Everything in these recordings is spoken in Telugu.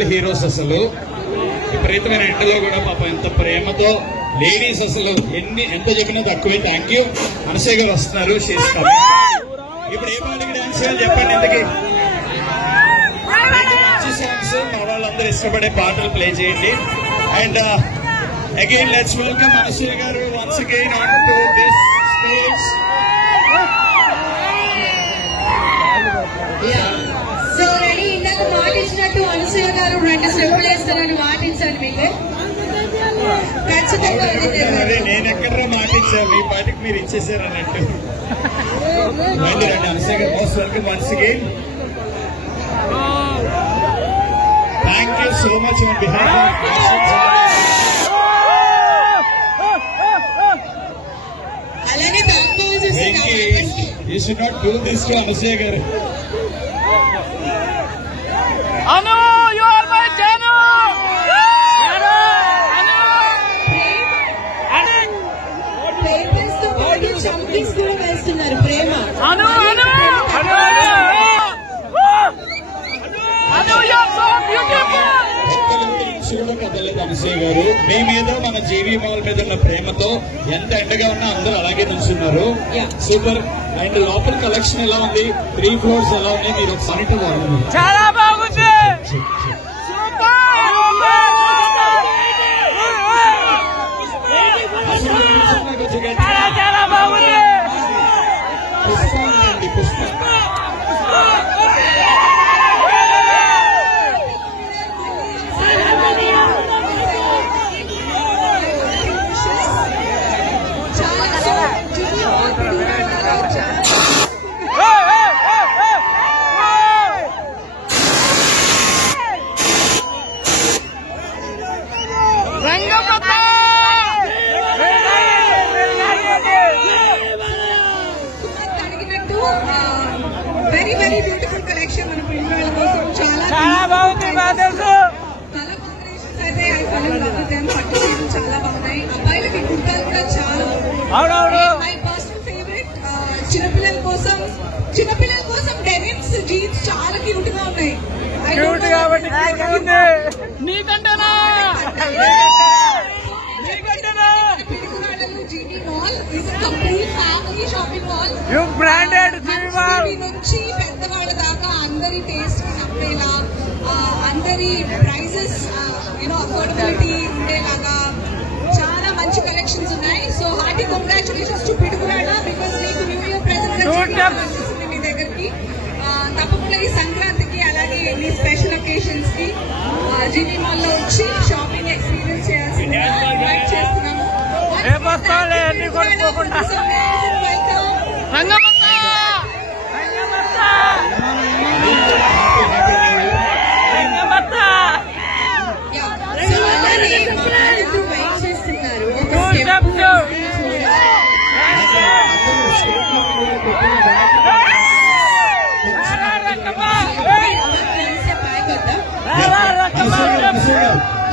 హీరోస్ అసలు విపరీతమైన ఇంట్లో కూడా పాపం ఎంత ప్రేమతో లేడీస్ అసలు ఎంత చెప్పినా తక్కువే. Thank you. అనసూయ గారు వస్తున్నారు. ఇప్పుడు ఏ పాటకి డాన్స్ చేయాలి చెప్పండి. ఎందుకు మంచి సాంగ్స్ మా వాళ్ళందరూ ఇష్టపడే పాటలు ప్లే చేయండి. And again let's welcome Anasuya గారు once again on to this stage. So ready. ఇందాక మాట ఇచ్చినట్టు అనసూయ గారు 2 స్టెప్పులు వేస్తారని మాట ఇచ్చాను మీకు. ఖచ్చితంగా నేను ఎక్కడ మాట ఇచ్చాను, ఈ పాటికి మీరు ఇచ్చేసారు అన్నట్టు. రండి అనసూయ గారు, most welcome once again. Thank you so much on behalf అలానే you should not do this to Anasuya గారు. Anu, you are my Janu. Papers తో పాటు చంపింగ్స్ కూడా వేస్తున్నారు. ప్రేమ Anu, Anu, Anu, Anu, you are so beautiful. కూడా కదలేదు అనసూయ గారు. మీ మీద మన జీవీ మాల్ మీద ఉన్న ప్రేమతో ఎంత ఎండగా ఉన్నా అందరూ అలాగే నిల్చున్నారు. సూపర్. అండ్ లోపల కలెక్షన్ ఎలా ఉంది, 3 ఫ్లోర్స్ ఎలా ఉన్నాయి, మీరు ఒకసారి చాలా బాగుంది. చాలా బాగుంది. పుష్ప అండి, Pushpa. Very very beautiful collection మన పిల్లల కోసం. చాలా బాగుంది. కలర్ కాంబినేషన్స్ అయితే పట్టు చీరలు చాలా బాగున్నాయి. అబ్బాయిలకి కుర్తాలు కూడా చాలా బాగున్నాయి. మై పర్సనల్ ఫేవరెట్ చిన్నపిల్లల కోసం డెనిమ్స్ జీన్స్ చాలా క్యూట్ గా ఉన్నాయి. నీకంటేనా GV mall is complete family shopping mall. Branded నుంచి పెద్దవాళ్ళ దాకా అందరి టేస్ట్ కి నప్పేలా, అందరి ప్రైజెస్ అఫోర్డబిలిటీ ఉండేలాగా చాలా మంచి కలెక్షన్స్ ఉన్నాయి. So hearty congratulations to Piduguralla, because మీకు న్యూ ఇయర్ ప్రెజెంట్ మీ దగ్గరికి. తప్పకుండా ఈ సంక్రాంతికి అలాగే మీ స్పెషల్ ఒకేషన్స్ కి జీవీ మాల్ లో వచ్చి షాపింగ్ ఎక్స్పీరియన్స్ చేయాల్సిందిగా ఇన్వైట్ చేస్తున్నాము.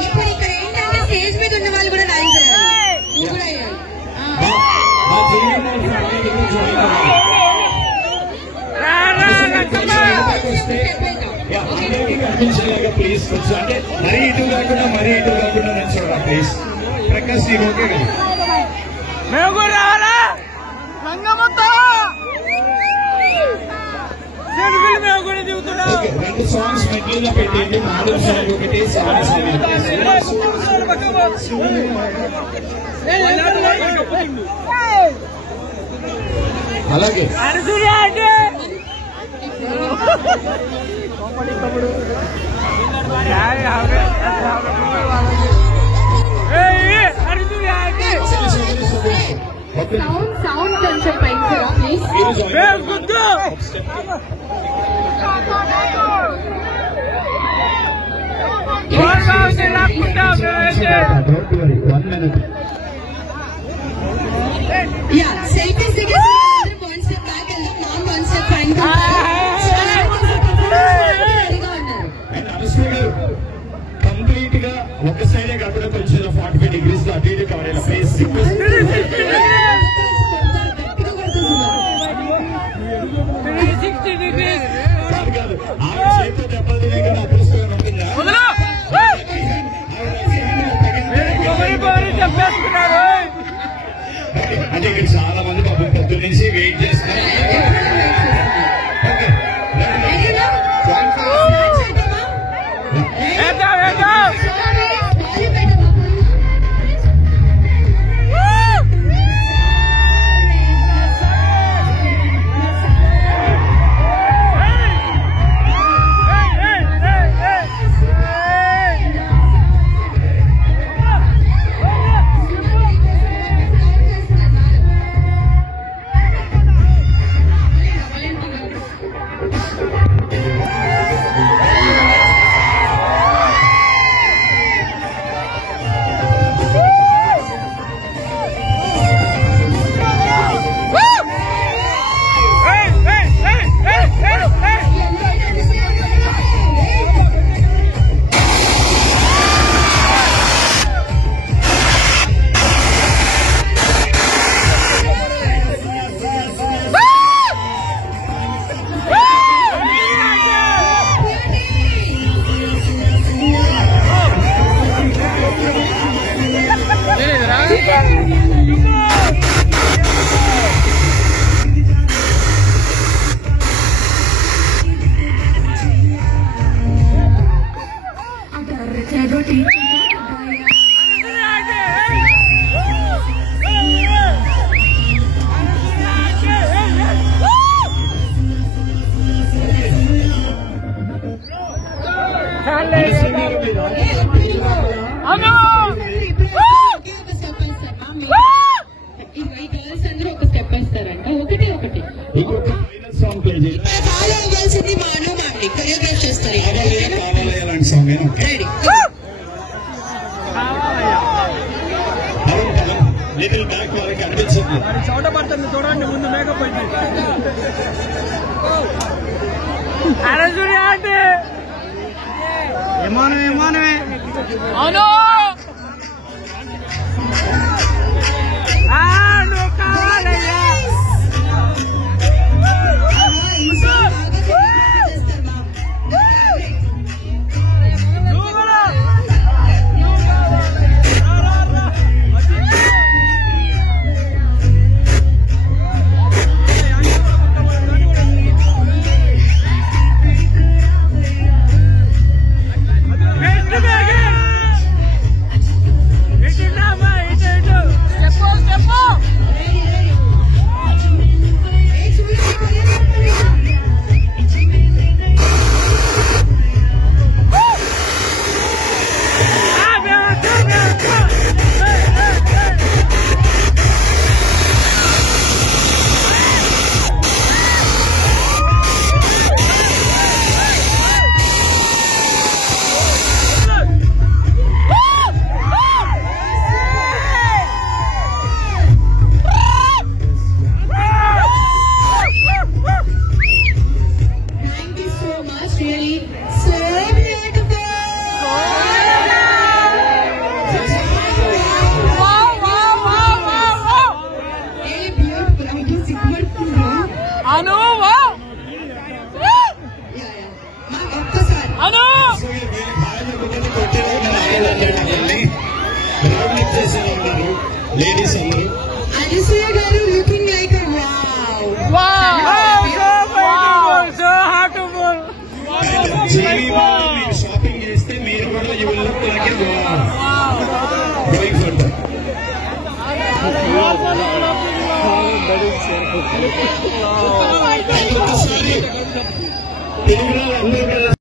ఇప్పుడు ఇక్కడ ఏంటంటే స్టేజ్ మీద ఉన్న వాళ్ళు కూడా లైవ్ ప్లీజ్ అంటే మరీ ఇటు కాకుండా నేను చూడాలి ప్లీజ్. ప్రకాష్ నీకు ఓకే కదా? మేము కూడా రావాలా? రంగమత్త మేము కూడా దిగుతున్నా. 2 సాంగ్స్ మెట్లుగా పెట్టండి. 3 సాంగ్ ఒకటి అలాగే సౌండ్ కొంచెం పెంచరా ప్లీజ్. సెల్ఫీస్ దగ్గర 1 స్టెప్ బ్యాక్ వెళ్దాం, నాన్ 1 స్టెప్ ఫ్రంట్ కంప్లీట్ గా ఒక సైడే కాకుండా కొంచెం 45 degrees లో అటు ఇటు కవర్ అయ్యే ఫేస్ కాదు. ఆ చేతితో దెబ్బలు తినే అదృష్టంగా ఉంటుందా? ఒక స్టెప్ వేస్తారంట. ఒకటి సాంగ్ ప్లే చేయాలి. ఫాలో అవ్వాల్సింది మాను మామి కొరియోగ్రాఫ్ చేస్తారు. అలాంటి సాంగ్ లిటిల్ బ్యాక్ వాళ్ళకి అనిపించింది. చోట పడుతుంది చూడండి ముందు మేకప్ అయింది. ఏమానమే అవును నువ్వు కావాలయ్యా. లేడీస్ అందరూ అనసూయ గారు లుకింగ్ లైక్ మీరు షాపింగ్ చేస్తే మీరు కూడా you will look like going for ఒక్కసారి తెలుగులో అందరూ